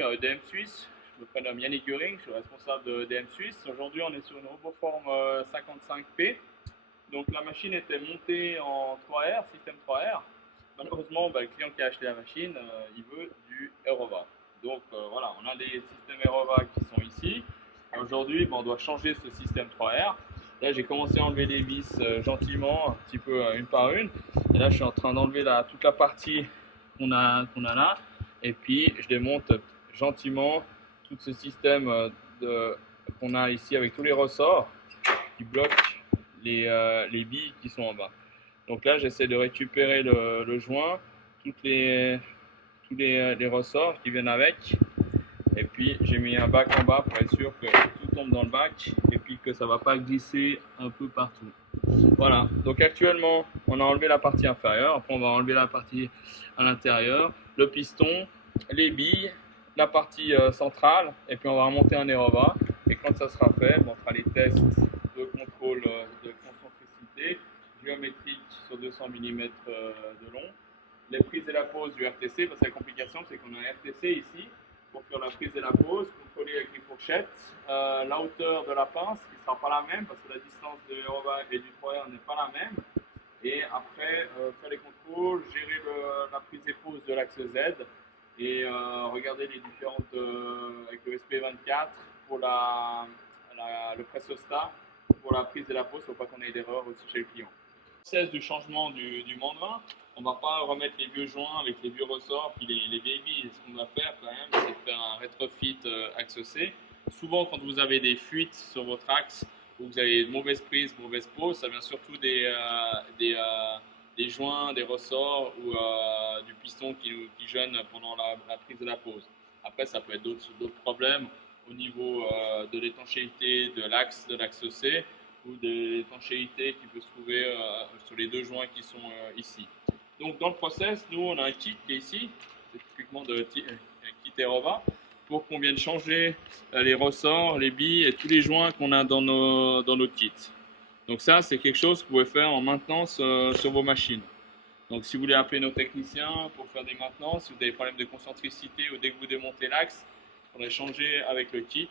bienvenue à EDM Suisse. Je me prénomme Yannick Göring, je suis responsable de EDM Suisse. Aujourd'hui, on est sur une RoboForm 55P. Donc la machine était montée en 3R, système 3R. Malheureusement, le client qui a acheté la machine, il veut du Aerova. Donc voilà, on a les systèmes Aerova qui sont ici. Aujourd'hui, on doit changer ce système 3R. Là, j'ai commencé à enlever les vis gentiment, un petit peu une par une. Et là, je suis en train d'enlever toute la partie qu'on a là. Et puis, je démonte gentiment tout ce système qu'on a ici avec tous les ressorts qui bloquent les billes qui sont en bas. Donc là, j'essaie de récupérer le joint, tous les ressorts qui viennent avec. Et puis, j'ai mis un bac en bas pour être sûr que tout tombe dans le bac et puis que ça ne va pas glisser un peu partout. Voilà, donc actuellement, on a enlevé la partie inférieure. Après, on va enlever la partie à l'intérieur, le piston, les billes, la partie centrale. Et puis, on va remonter un Aerova. Et quand ça sera fait, on fera les tests de contrôle de concentricité géométrique sur 200 mm de long. Les prises et la pose du RTC, parce que la complication, c'est qu'on a un RTC ici pour faire la prise et la pose, contrôler avec les fourchettes, la hauteur de la pince qui ne sera pas la même parce que la distance de l'Aerova et du 3R n'est pas la même. Et après, faire les contrôles, gérer la prise et pose de l'axe Z et regarder les différentes avec le SP24 pour le pressostat pour la prise et la pose, il ne faut pas qu'on ait d'erreur aussi chez le client. Process du changement du mandrin, on ne va pas remettre les vieux joints avec les vieux ressorts puis les vieilles billes. Ce qu'on va faire quand même, c'est de faire un retrofit axe C. Souvent, quand vous avez des fuites sur votre axe ou vous avez de mauvaises prises, mauvaises poses, ça vient surtout des joints, des ressorts ou du piston qui gêne pendant la prise de la pose. Après, ça peut être d'autres problèmes au niveau de l'étanchéité de l'axe C ou de l'étanchéité qui peut se trouver sur les deux joints qui sont ici. Donc dans le process, nous on a un kit qui est ici, c'est typiquement de kit Aerova, pour qu'on vienne changer les ressorts, les billes et tous les joints qu'on a dans notre kit. Donc ça, c'est quelque chose que vous pouvez faire en maintenance sur vos machines. Donc si vous voulez appeler nos techniciens pour faire des maintenances, si vous avez des problèmes de concentricité ou dès que vous démontez l'axe, il faudrait changer avec le kit.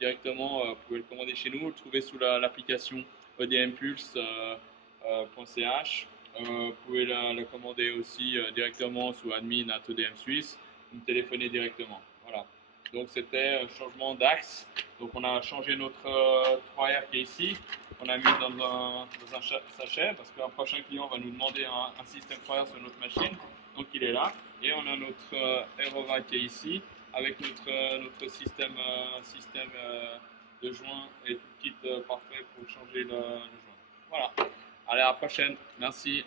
Directement, vous pouvez le commander chez nous, le trouver sous l'application edmpulse.ch. Vous pouvez le commander aussi directement sous admin@EDM Suisse, vous me téléphonez directement. Voilà. Donc c'était un changement d'axe. Donc on a changé notre 3R qui est ici. On a mis dans un sachet parce qu'un prochain client va nous demander un système 3R sur notre machine. Donc il est là. Et on a notre Aerova qui est ici avec notre système de joint et tout kit parfait pour changer le joint. Voilà. Allez, à la prochaine. Merci.